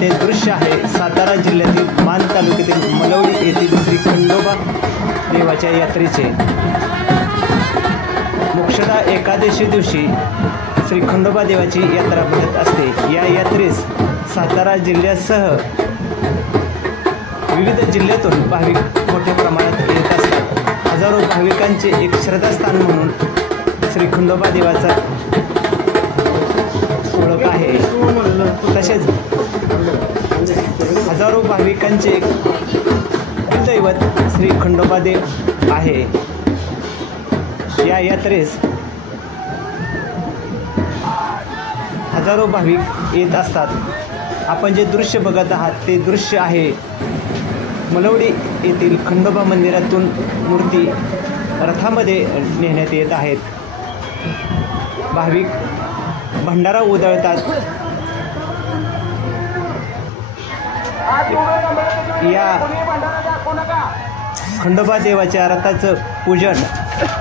ते दृश्य आहे सातारा जिल्ह्यातील मान तालुक्यातील मलवडी येथील श्री खंडोबा देवाच्या यात्रेचे। मुख्यतः एकादशी दिवशी श्री खंडोबा देवाची यात्रा भरत असते। या यात्रेस सातारा जिल्ह्यासह विविध जिल्ह्यातून भाविक मोठ्या प्रमाणात येत असतात। हजारो भाविकांचे एक श्रद्धास्थान म्हणून श्री खंडोबा देवाचा ओळख आहे। तसेच हजारो भाविकांचे एक कुलदैवत श्री खंडोबा देव आहे। या यात्रेस हजारो भाविक येत असतात। आपण जे दृश्य बघत आहात ते दृश्य आहे मलवडी येथील खंडोबा मंदिरातून मूर्ती रथामध्ये नेण्यात येत आहेत। भाविक भंडारा उधळतात। या खंडोबा देवाच्या रथाचं पूजन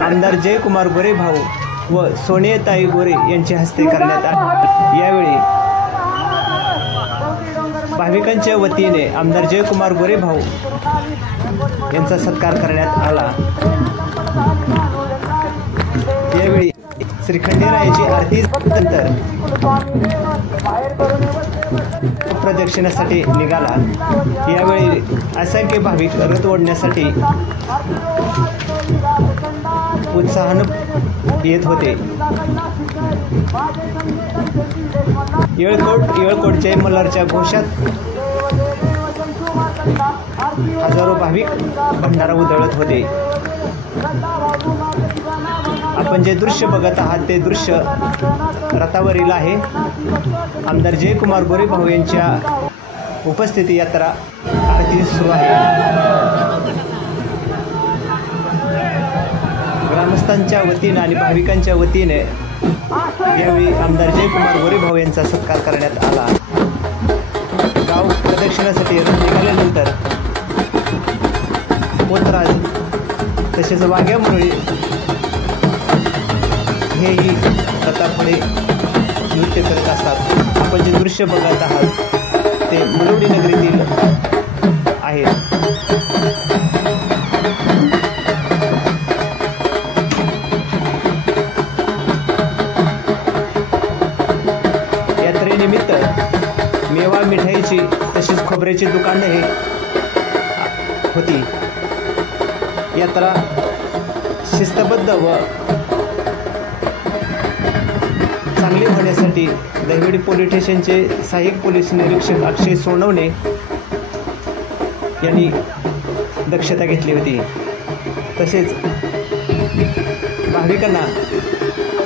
आमदार जयकुमार गोरे भाऊ व सोनियाताई गोरे यांच्या हस्ते करण्यात आले। यावेळी भाविकांच्या वतीने आमदार जयकुमार गोरे भाऊ यांचा सत्कार करण्यात आला। यावेळी श्री खंडेरायाची आरती नंतर प्रदक्षिणेसाठी निघाला। यावेळी असंख्य भाविक रथ ओढण्यासाठी उत्साहानं येत होते। येळकोट जय मल्हारच्या घोषात हजारो भाविक भंडारा उधळत होते। आपण जे दृश्य बघत आहात ते दृश्य रथावरील आहे। आमदार जयकुमार गोरे भाऊ यांच्या उपस्थिती यात्रा आरती सुरू आहे। ग्रामस्थांच्या वतीने आणि भाविकांच्या वतीने यावेळी आमदार जयकुमार गोरे भाऊ यांचा सत्कार करण्यात आला। गाव प्रदक्षिणेसाठी रथ निघाल्यानंतर पोतराज तसेच वाघ्या मुरळी हेही रथापुढे नृत्य करत असतात। आपण जे दृश्य बघत आहात ते मलवडी नगरीतील आहे। यात्रेनिमित्त मेवा मिठाईची तसेच खोबऱ्याची दुकानं हे होती। यात्रा शिस्तबद्ध व चांगली होण्यासाठी दहिवडी पोलीस स्टेशनचे सहाय्यक पोलीस निरीक्षक अक्षय सोनवणे यांनी दक्षता घेतली होती। तसेच भाविकांना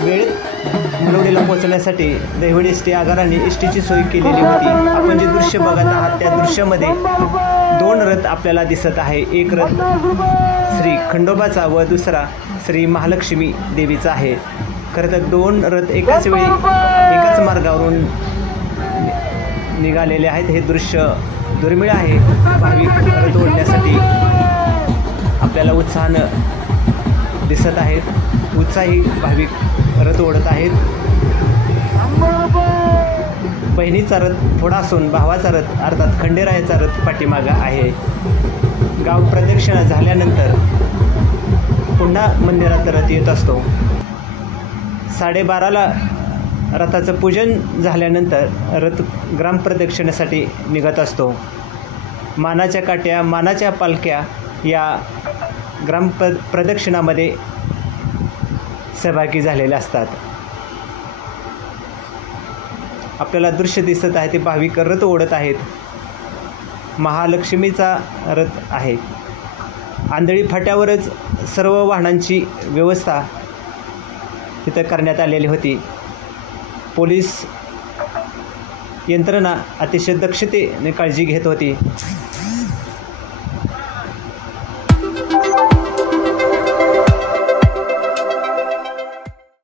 वेळेत मलवडीला पोहोचण्यासाठी दहिवडी एस टी आगाराने एसटीची सोय केलेली होती। आपण जे दृश्य बघत आहात त्या दृश्यामध्ये दोन रथ आपल्याला दिसत आहे। एक रथ श्री खंडोबाचा व दुसरा श्री महालक्ष्मी देवीचा आहे। खरं तर दोन रथ एकाच वेळी एकाच मार्गावरून निघालेले आहेत। हे दृश्य दुर्मिळ आहे। भाविक रथ ओढण्यासाठी आपल्याला उत्साहानं दिसत आहेत। उत्साही भाविक रथ ओढत आहेत। बहिणीचा रथ थोडा असून भावाचा रथ अर्थात खंडेरायाचा रथ पाठीमागं आहे। गाव प्रदक्षिणा झाल्यानंतर पुन्हा मंदिरात रथ येत असतो। 12:30ला रथाचं पूजन झाल्यानंतर रथ ग्रामप्रदक्षिणेसाठी निघत असतो। मानाच्या काट्या मानाच्या पालख्या या प्रदक्षिणामध्ये सहभागी झालेले असतात। आपल्याला दृश्य दिसत आहे ते भाविक रथ ओढत आहेत। महालक्ष्मीचा रथ आहे। आंधळी फाट्यावरच सर्व वाहनांची व्यवस्था तिथं करण्यात आलेली होती। पोलीस यंत्रणा अतिशय दक्षतेने काळजी घेत होती।